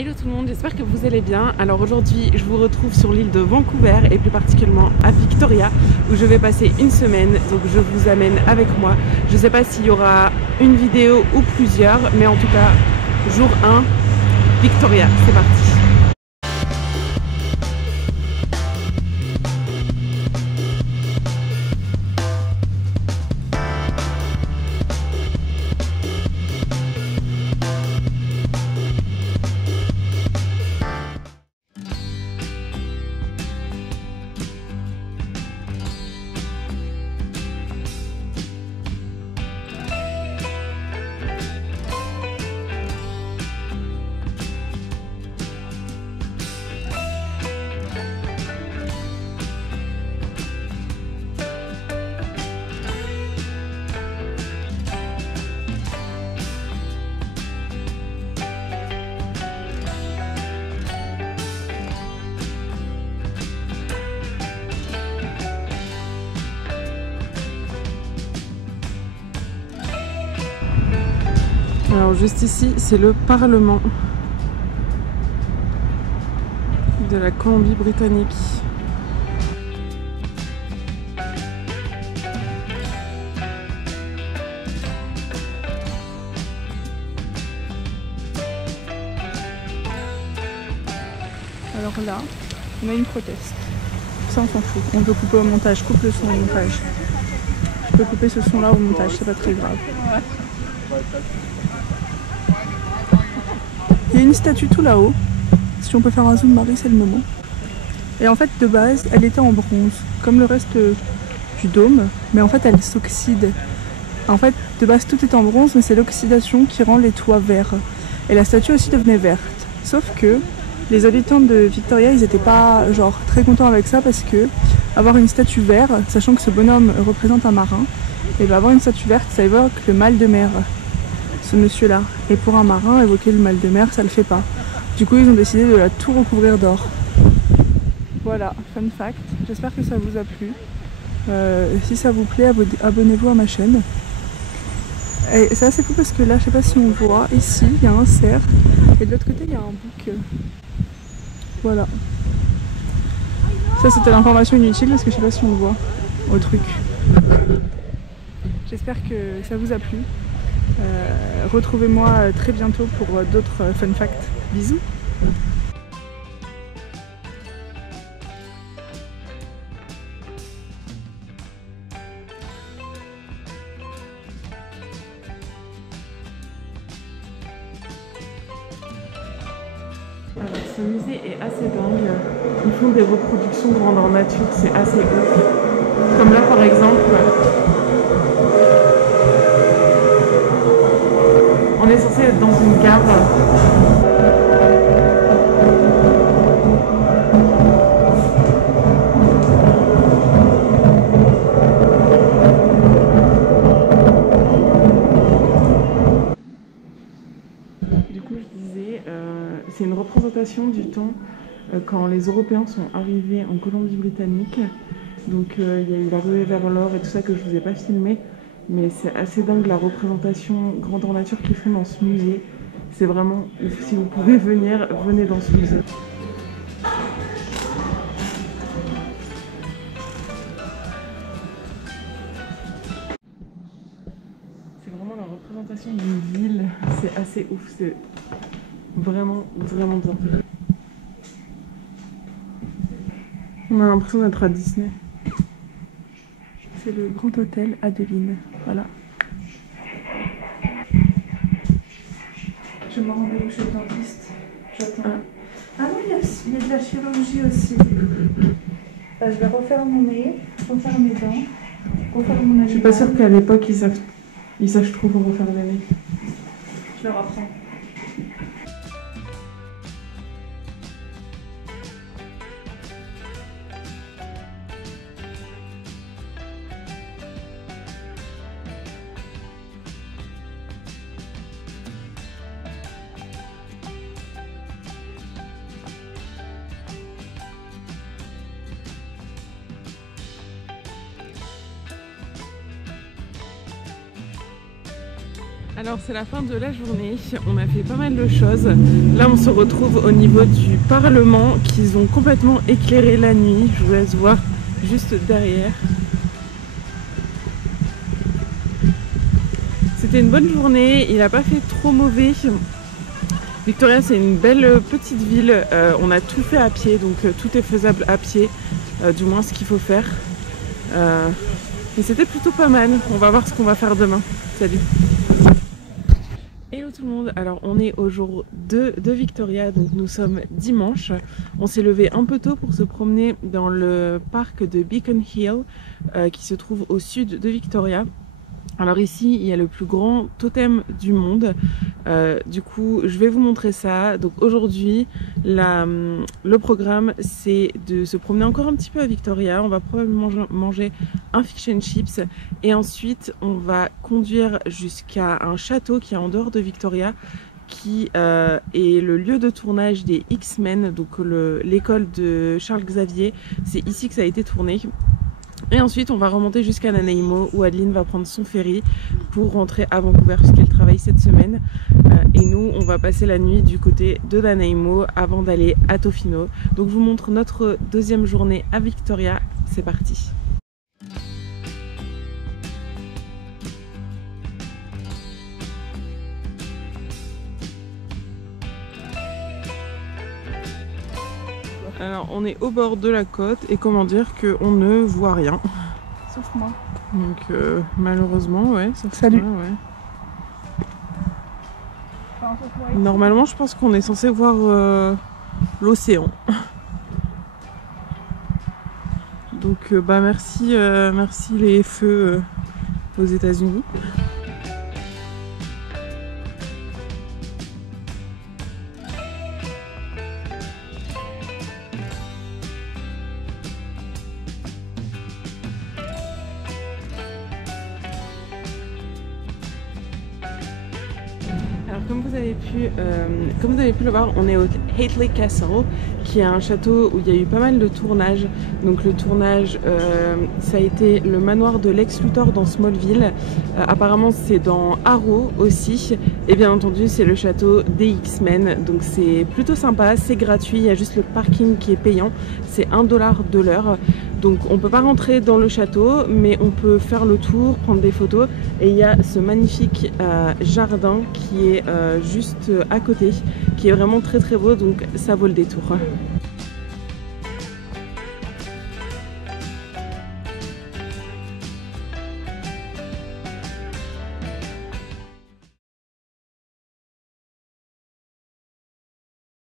Hello tout le monde, j'espère que vous allez bien. Alors aujourd'hui je vous retrouve sur l'île de Vancouver et plus particulièrement à Victoria où je vais passer une semaine, donc je vous amène avec moi. Je ne sais pas s'il y aura une vidéo ou plusieurs, mais en tout cas jour 1, Victoria, c'est parti. Alors juste ici, c'est le Parlement de la Colombie-Britannique. Alors là, on a une proteste. Ça on s'en fout. On peut couper au montage, coupe le son au montage. Je peux couper ce son là au montage, c'est pas très grave. Il y a une statue tout là-haut. Si on peut faire un zoom, Marie, c'est le moment. Et en fait, de base, elle était en bronze, comme le reste du dôme, mais en fait, elle s'oxyde. En fait, de base, tout est en bronze, mais c'est l'oxydation qui rend les toits verts. Et la statue aussi devenait verte. Sauf que les habitants de Victoria, ils étaient pas genre très contents avec ça parce que avoir une statue verte, sachant que ce bonhomme représente un marin, et ben avoir une statue verte, ça évoque le mal de mer. Ce monsieur-là. Et pour un marin, évoquer le mal de mer, ça le fait pas. Du coup, ils ont décidé de la tout recouvrir d'or. Voilà, fun fact. J'espère que ça vous a plu. Si ça vous plaît, abonnez-vous à ma chaîne. Et c'est assez fou parce que là, je sais pas si on voit, ici, il y a un cerf. Et de l'autre côté, il y a un bouc. Voilà. Ça, c'était l'information inutile parce que je sais pas si on le voit au truc. J'espère que ça vous a plu. Retrouvez-moi très bientôt pour d'autres fun facts. Bisous! Alors, ce musée est assez dingue. Ils font des reproductions grandeur nature, c'est assez ouf. Comme là par exemple. On est censé être dans une gare. Du coup, je disais, c'est une représentation du temps quand les Européens sont arrivés en Colombie-Britannique. Donc, il y a eu la ruée vers l'or et tout ça que je vous ai pas filmé. Mais c'est assez dingue la représentation grandeur nature qu'ils font dans ce musée. C'est vraiment, si vous pouvez venir, venez dans ce musée. C'est vraiment la représentation d'une ville. C'est assez ouf, c'est vraiment, vraiment bien fait. On a l'impression d'être à Disney. C'est le Grand Hôtel Adeline. Voilà. Je me rendais chez le dentiste. J'attends. Ah non, il y a de la chirurgie aussi. Je vais refaire mon nez, refaire mes dents, refaire mon animal. Je suis pas sûre qu'à l'époque ils sachent trop refaire les nez. Je leur apprends. Alors c'est la fin de la journée, on a fait pas mal de choses. Là on se retrouve au niveau du Parlement qu'ils ont complètement éclairé la nuit. Je vous laisse voir juste derrière. C'était une bonne journée, il n'a pas fait trop mauvais. Victoria c'est une belle petite ville, on a tout fait à pied, donc tout est faisable à pied, du moins ce qu'il faut faire. Mais c'était plutôt pas mal, on va voir ce qu'on va faire demain. Salut! Hello tout le monde, alors on est au jour 2 de Victoria, donc nous sommes dimanche. On s'est levé un peu tôt pour se promener dans le parc de Beacon Hill qui se trouve au sud de Victoria. Alors ici il y a le plus grand totem du monde, du coup je vais vous montrer ça. Donc aujourd'hui le programme c'est de se promener encore un petit peu à Victoria. On va probablement manger un fish and chips et ensuite on va conduire jusqu'à un château qui est en dehors de Victoria, qui est le lieu de tournage des X-Men, donc l'école de Charles Xavier, c'est ici que ça a été tourné. Et ensuite on va remonter jusqu'à Nanaimo où Adeline va prendre son ferry pour rentrer à Vancouver parce qu'elle travaille cette semaine. Et nous on va passer la nuit du côté de Nanaimo avant d'aller à Tofino. Donc je vous montre notre deuxième journée à Victoria, c'est parti. Alors on est au bord de la côte et comment dire qu'on ne voit rien. Sauf moi. Donc malheureusement ouais. Salut. Moi, ouais. Normalement je pense qu'on est censé voir l'océan. Donc bah merci les feux aux États-Unis. Alors comme vous avez pu le voir, on est au Hatley Castle, qui est un château où il y a eu pas mal de tournages. Donc le tournage, ça a été le manoir de Lex Luthor dans Smallville. Apparemment c'est dans Arrow aussi. Et bien entendu c'est le château des X-Men. Donc c'est plutôt sympa, c'est gratuit, il y a juste le parking qui est payant. C'est $1 de l'heure. Donc on peut pas rentrer dans le château, mais on peut faire le tour, prendre des photos. Et il y a ce magnifique jardin qui est juste à côté, qui est vraiment très très beau, donc ça vaut le détour.